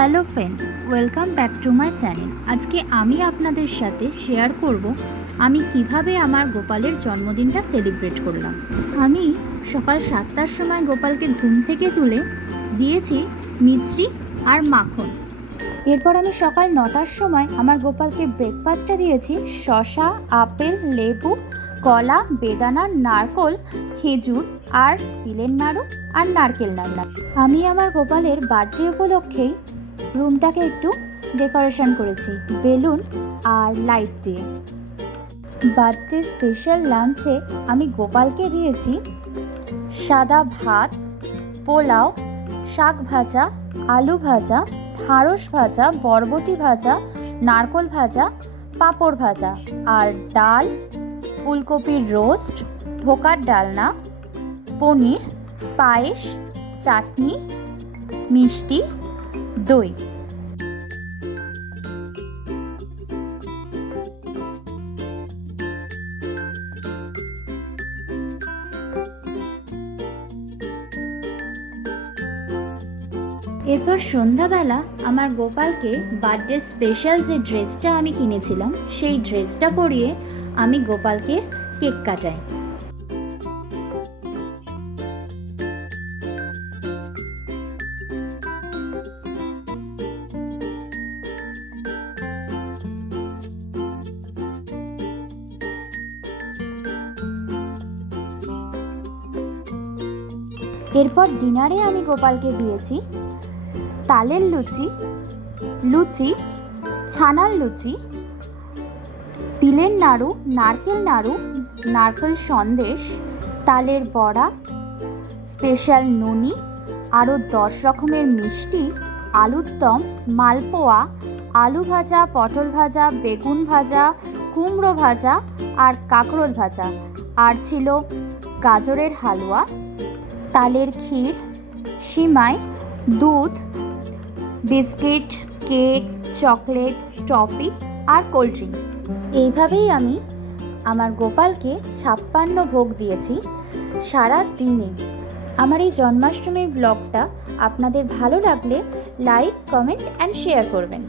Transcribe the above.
Hello friend, welcome back to my channel. আজকে আমি আপনাদের সাথে শেয়ার করব আমি কিভাবে আমার গোপালের জন্মদিনটা সেলিব্রেট করলাম। আমি সকাল 7টার সময় গোপালকে ঘুম থেকে তুলে দিয়েছি মিছরি আর মাখন। এরপর আমি সকাল 9টার সময় আমার গোপালকে ব্রেকফাস্টে দিয়েছি শসা, আপেল, লেবু, কলা, বেদানা, নারকোল, খেজুর আর তিলের নাড়ু আর নারকেল নাড়ু। আমি আমার গোপালের বার্থডে উপলক্ষেই রুমটাকে একটু ডেকোরেশন করেছি বেলুন আর লাইট দিয়ে। বার্থডে স্পেশাল লাঞ্চে আমি গোপালকে দিয়েছি সাদা ভাত, পোলাও, শাক ভাজা, আলু ভাজা, ঢ্যাঁড়স ভাজা, বরবটি ভাজা, নারকোল ভাজা, পাঁপড় ভাজা আর ডাল, ফুলকপির রোস্ট, ধোকার ডালনা, পনির, পায়েস, চাটনি, মিষ্টি, দই। এরপর সন্ধ্যাবেলা আমার গোপালকে বার্থডে স্পেশাল যে ড্রেসটা আমি কিনেছিলাম সেই ড্রেসটা পরিয়ে আমি গোপালকে কেক কাটাই। এরপর ডিনারে আমি গোপালকে দিয়েছি তালের লুচি, ছানার লুচি, তিলের নাড়ু, নারকেল সন্দেশ, তালের বড়া, স্পেশাল নুনি, আরও 10 রকমের মিষ্টি, আলুর দম, মালপোয়া, আলু ভাজা, পটল ভাজা, বেগুন ভাজা, কুমড়ো ভাজা আর কাঁকরোল ভাজা, আর ছিল গাজরের হালুয়া, তালের ক্ষীর, সিমাই, দুধ, বিস্কিট, কেক, চকলেট, টফি আর কোল্ড ড্রিঙ্কস। এইভাবেই আমি আমার গোপালকে 56 ভোগ দিয়েছি সারা দিনে। আমার এই জন্মাষ্টমীর ব্লগটা আপনাদের ভালো লাগলে লাইক, কমেন্ট অ্যান্ড শেয়ার করবেন।